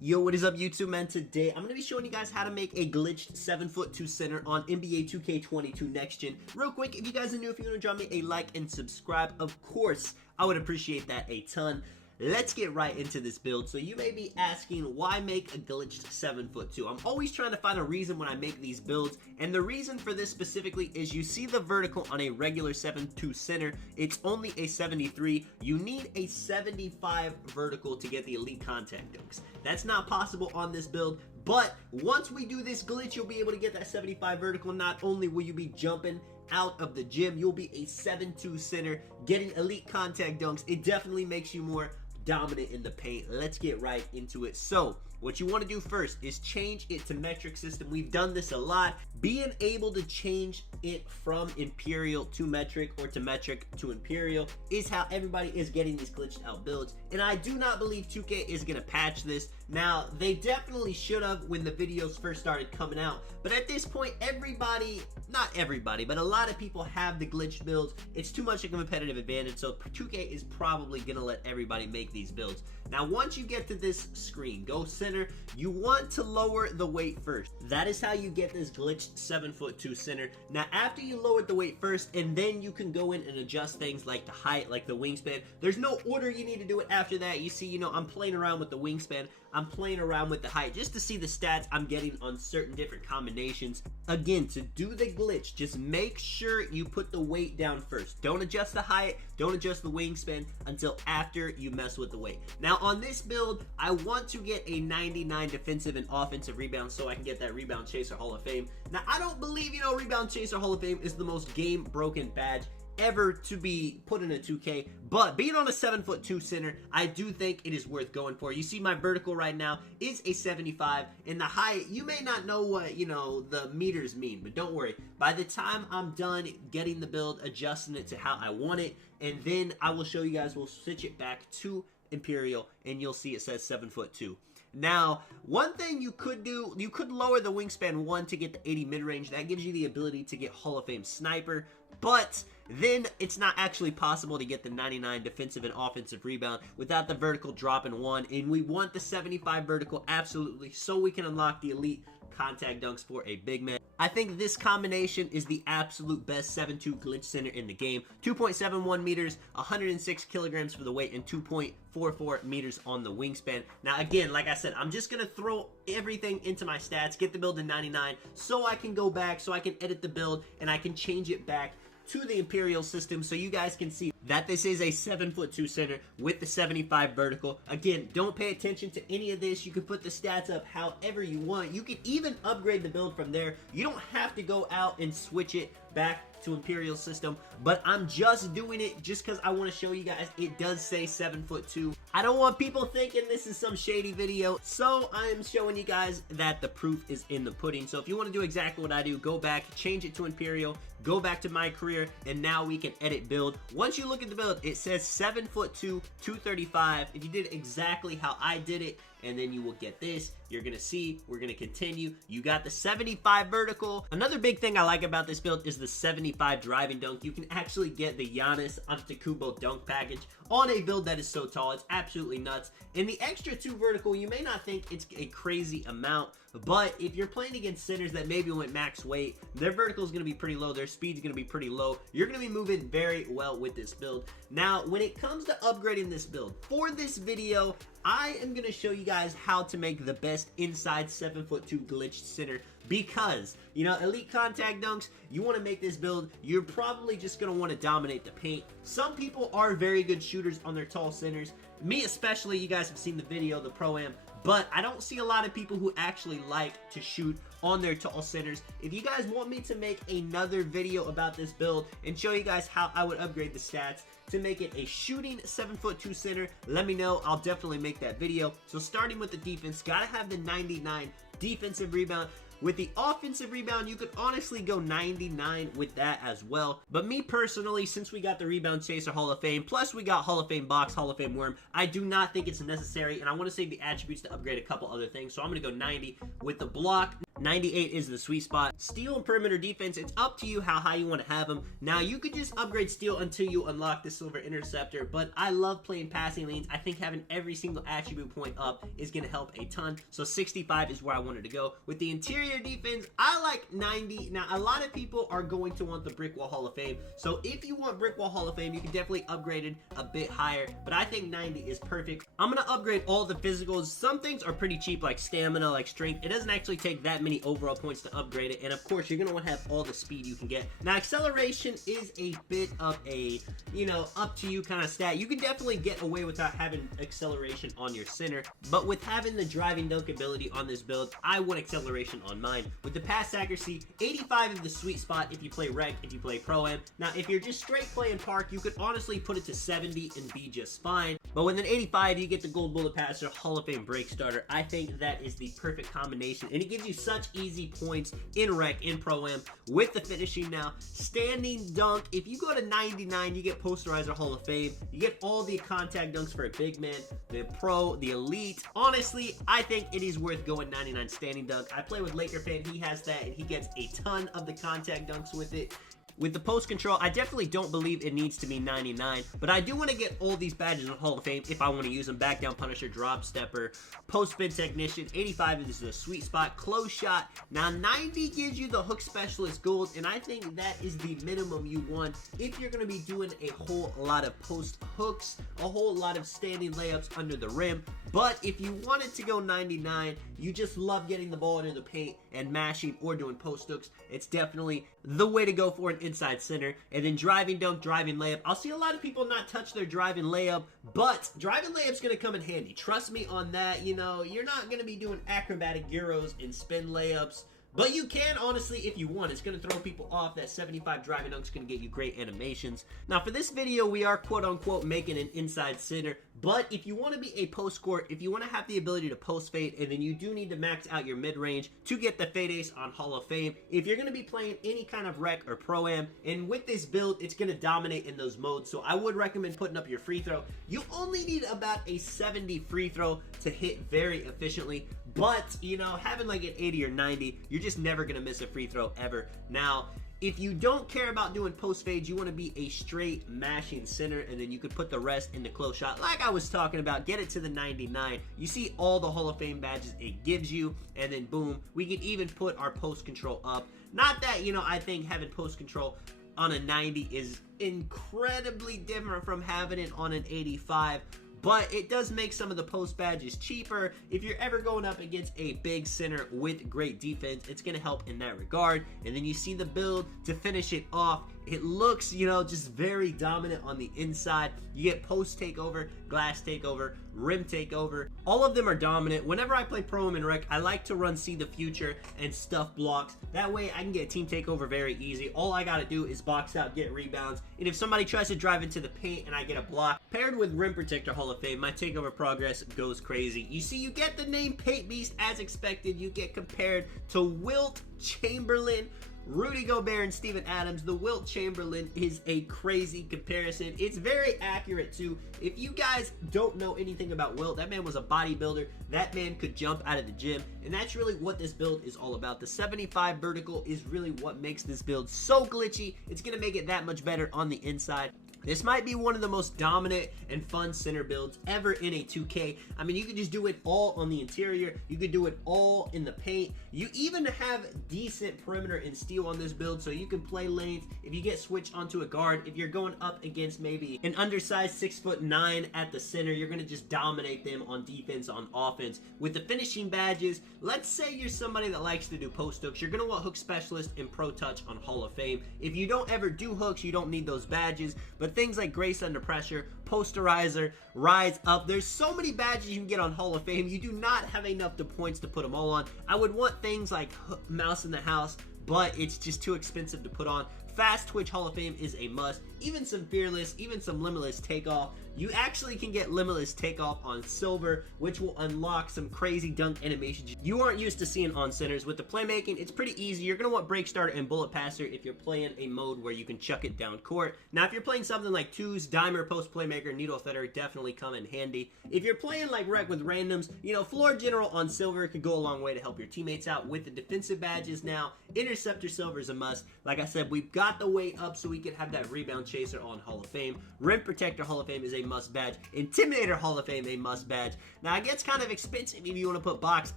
Yo, what is up YouTube, man? Today I'm going to be showing you guys how to make a glitched 7'2" center on NBA 2K22 Next Gen. Real quick, if you guys are new, if you want to drop me a like and subscribe, of course, I would appreciate that a ton. Let's get right into this build. So you may be asking, why make a glitched 7'2"? I'm always trying to find a reason when I make these builds, and the reason for this specifically is you see the vertical on a regular 7'2" center, it's only a 73. You need a 75 vertical to get the elite contact dunks. That's not possible on this build, but once we do this glitch, you'll be able to get that 75 vertical. Not only will you be jumping out of the gym, you'll be a 7'2" center getting elite contact dunks. It definitely makes you more dominant in the paint. Let's get right into it. So what you want to do first is change it to metric system. We've done this a lot. Being able to change it from imperial to metric, or to metric to imperial, is how everybody is getting these glitched out builds, and I do not believe 2K is gonna patch this. Now, they definitely should have when the videos first started coming out, but at this point, everybody, not everybody, but a lot of people have the glitched builds. It's too much of a competitive advantage, so 2K is probably gonna let everybody make these builds. Now, once you get to this screen, go center, you want to lower the weight first. That is how you get this glitched 7'2" center. Now, after you lower the weight first, and then you can go in and adjust things like the height, like the wingspan. There's no order you need to do it after that. You see, I'm playing around with the wingspan. I'm playing around with the height just to see the stats I'm getting on certain different combinations. Again, to do the glitch, just make sure you put the weight down first. Don't adjust the height, don't adjust the wingspan until after you mess with the weight. Now, on this build, I want to get a 99 defensive and offensive rebound so I can get that Rebound Chaser Hall of Fame. Now, I don't believe, Rebound Chaser Hall of Fame is the most game-broken badge ever to be put in a 2K, but being on a 7'2" center, I do think it is worth going for. You see my vertical right now is a 75, and the height, you may not know what, the meters mean, but don't worry. By the time I'm done getting the build, adjusting it to how I want it, and then I will show you guys, we'll switch it back to Imperial, and you'll see it says 7'2". Now, one thing you could do, you could lower the wingspan 1 to get the 80 mid-range. That gives you the ability to get Hall of Fame sniper, but then it's not actually possible to get the 99 defensive and offensive rebound without the vertical dropping 1, and we want the 75 vertical absolutely so we can unlock the elite contact dunks for a big man. I think this combination is the absolute best 7'2" glitch center in the game. 2.71 meters, 106 kilograms for the weight, and 2.44 meters on the wingspan. Now, again, like I said, I'm just going to throw everything into my stats, get the build to 99, so I can go back, so I can edit the build, and I can change it back to the Imperial system so you guys can see that this is a 7'2" center with the 75 vertical. Again, don't pay attention to any of this. You can put the stats up however you want. You can even upgrade the build from there. You don't have to go out and switch it back to Imperial system, but I'm just doing it just because I want to show you guys it does say 7'2". I don't want people thinking this is some shady video, so I'm showing you guys that the proof is in the pudding. So if you want to do exactly what I do, go back, change it to Imperial, go back to my career, and now we can edit build. Once you look at the build, it says 7'2", 235. If you did exactly how I did it, and then you will get this. You're gonna see, we're gonna continue. You got the 75 vertical. Another big thing I like about this build is the 75 driving dunk. You can actually get the Giannis Antetokounmpo dunk package on a build that is so tall. It's absolutely nuts. And the extra 2 vertical, you may not think it's a crazy amount, but if you're playing against centers that maybe went max weight, their vertical is going to be pretty low, their speed is going to be pretty low. You're going to be moving very well with this build. Now, when it comes to upgrading this build, for this video, I am going to show you guys how to make the best inside 7'2" glitched center, because, elite contact dunks, you want to make this build, you're probably just going to want to dominate the paint. Some people are very good shooters on their tall centers. Me especially, you guys have seen the video, the Pro-Am, but I don't see a lot of people who actually like to shoot on their tall centers. If you guys want me to make another video about this build and show you guys how I would upgrade the stats to make it a shooting 7'2" center, let me know. I'll definitely make that video. So starting with the defense, gotta have the 99 defensive rebound. With the offensive rebound, you could honestly go 99 with that as well. But me personally, since we got the Rebound Chaser Hall of Fame, plus we got Hall of Fame Box, Hall of Fame Worm, I do not think it's necessary, and I want to save the attributes to upgrade a couple other things. So I'm going to go 90 with the block. 98 is the sweet spot. Steal and perimeter defense, it's up to you how high you want to have them. Now, you could just upgrade steal until you unlock the silver interceptor, but I love playing passing lanes. I think having every single attribute point up is going to help a ton. So 65 is where I wanted to go. With the interior defense, I like 90. Now, a lot of people are going to want the Brick Wall Hall of Fame. So if you want Brick Wall Hall of Fame, you can definitely upgrade it a bit higher, but I think 90 is perfect. I'm going to upgrade all the physicals. Some things are pretty cheap, like stamina, like strength. It doesn't actually take that many overall points to upgrade it, and of course you're going to want to have all the speed you can get. Now, acceleration is a bit of a, you know, up to you kind of stat. You can definitely get away without having acceleration on your center, but with having the driving dunk ability on this build, I want acceleration on mine. With the pass accuracy, 85 is the sweet spot if you play rec, if you play pro-am. Now, if you're just straight playing park, you could honestly put it to 70 and be just fine, but with an 85 you get the gold bullet passer, Hall of Fame break starter. I think that is the perfect combination, and it gives you such easy points in rec, in pro-am. With the finishing now, standing dunk, if you go to 99, you get posterizer Hall of Fame. You get all the contact dunks for a big man, the pro, the elite. Honestly, I think it is worth going 99 standing dunk. I play with Laker fan, he has that, and he gets a ton of the contact dunks with it. With the post control, I definitely don't believe it needs to be 99, but I do want to get all these badges in Hall of Fame if I want to use them. Back down Punisher, drop stepper, post spin technician. 85 is the sweet spot. Close shot. Now 90 gives you the hook specialist gold, and I think that is the minimum you want if you're going to be doing a whole lot of post hooks, a whole lot of standing layups under the rim. But if you wanted to go 99, you just love getting the ball into the paint and mashing or doing post hooks, it's definitely the way to go for an inside center. And then driving dunk, driving layup. I'll see a lot of people not touch their driving layup, but driving layup's going to come in handy. Trust me on that. You know, you're not going to be doing acrobatic gyros and spin layups, but you can, honestly, if you want. It's going to throw people off. That 75 driving dunk's going to get you great animations. Now, for this video, we are quote-unquote making an inside center, but if you want to be a post court, if you want to have the ability to post fade, and then you do need to max out your mid-range to get the fade ace on Hall of Fame, if you're going to be playing any kind of rec or pro-am, and with this build, it's going to dominate in those modes, so I would recommend putting up your free throw. You only need about a 70 free throw to hit very efficiently, but, you know, having like an 80 or 90, you're just never going to miss a free throw ever. Now, if you don't care about doing post fades, you want to be a straight mashing center, and then you could put the rest in the close shot like I was talking about. Get it to the 99. You see all the Hall of Fame badges it gives you, and then boom, we could even put our post control up. Not that, you know, I think having post control on a 90 is incredibly different from having it on an 85, but it does make some of the post badges cheaper. If you're ever going up against a big center with great defense, it's going to help in that regard. And then you see the build to finish it off. It looks, you know, just very dominant on the inside. You get post takeover, glass takeover, rim takeover. All of them are dominant. Whenever I play pro and rec, I like to run see the future and stuff blocks. That way I can get team takeover very easy. All I got to do is box out, get rebounds. And if somebody tries to drive into the paint and I get a block, paired with rim protector Hall of Fame, my takeover progress goes crazy. You see, you get the name Paint Beast as expected. You get compared to Wilt Chamberlain, Rudy Gobert, and Steven Adams. The Wilt Chamberlain is a crazy comparison. It's very accurate too. If you guys don't know anything about Wilt, that man was a bodybuilder. That man could jump out of the gym, and that's really what this build is all about. The 75 vertical is really what makes this build so glitchy. It's gonna make it that much better on the inside. This might be one of the most dominant and fun center builds ever in a 2K. I mean, you could just do it all on the interior. You could do it all in the paint. You even have decent perimeter and steal on this build, so you can play lanes. If you get switched onto a guard, if you're going up against maybe an undersized 6'9" at the center, you're going to just dominate them on defense, on offense. With the finishing badges, let's say you're somebody that likes to do post hooks. You're going to want hook specialist and pro touch on Hall of Fame. If you don't ever do hooks, you don't need those badges, but things like grace under pressure, posterizer, rise up, there's so many badges you can get on Hall of Fame. You do not have enough points to put them all on. I would want things like mouse in the house, but it's just too expensive to put on. Fast Twitch Hall of Fame is a must. Even some Fearless, even some Limitless Takeoff. You actually can get Limitless Takeoff on Silver, which will unlock some crazy dunk animations you aren't used to seeing on centers. With the playmaking, it's pretty easy. You're going to want Break Starter and Bullet Passer if you're playing a mode where you can chuck it down court. Now, if you're playing something like Twos, Dimer, Post Playmaker, Needle Feather definitely come in handy. If you're playing like Rec with randoms, you know, Floor General on Silver could go a long way to help your teammates out. With the defensive badges now, Interceptor Silver is a must. Like I said, we've got the weight up so we can have that Rebound Chaser on Hall of Fame. Rim Protector Hall of Fame is a must badge. Intimidator Hall of Fame, a must badge. Now, it gets kind of expensive if you want to put Box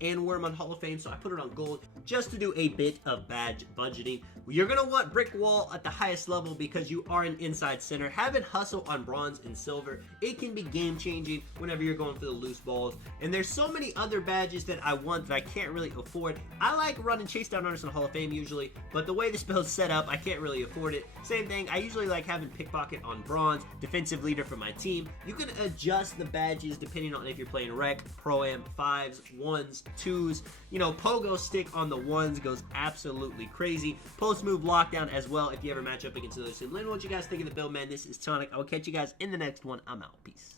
and Worm on Hall of Fame, so I put it on Gold just to do a bit of badge budgeting. You're going to want Brick Wall at the highest level because you are an inside center. Having Hustle on Bronze and Silver, it can be game changing whenever you're going for the loose balls. And there's so many other badges that I want that I can't really afford. I like running Chase Down Artist on Hall of Fame usually, but the way this build's set up, I can't really afford it. Same thing, I usually like having Pickpocket on Bronze, Defensive Leader for my team. You can adjust the badges depending on if you're playing Rec, Pro-Am, 5s, 1s, 2s. You know, Pogo Stick on the 1s goes absolutely crazy. Post Move Lockdown as well if you ever match up against those two. Let me know what you guys think of the build, man. This is Tonic. I will catch you guys in the next one. I'm out. Peace.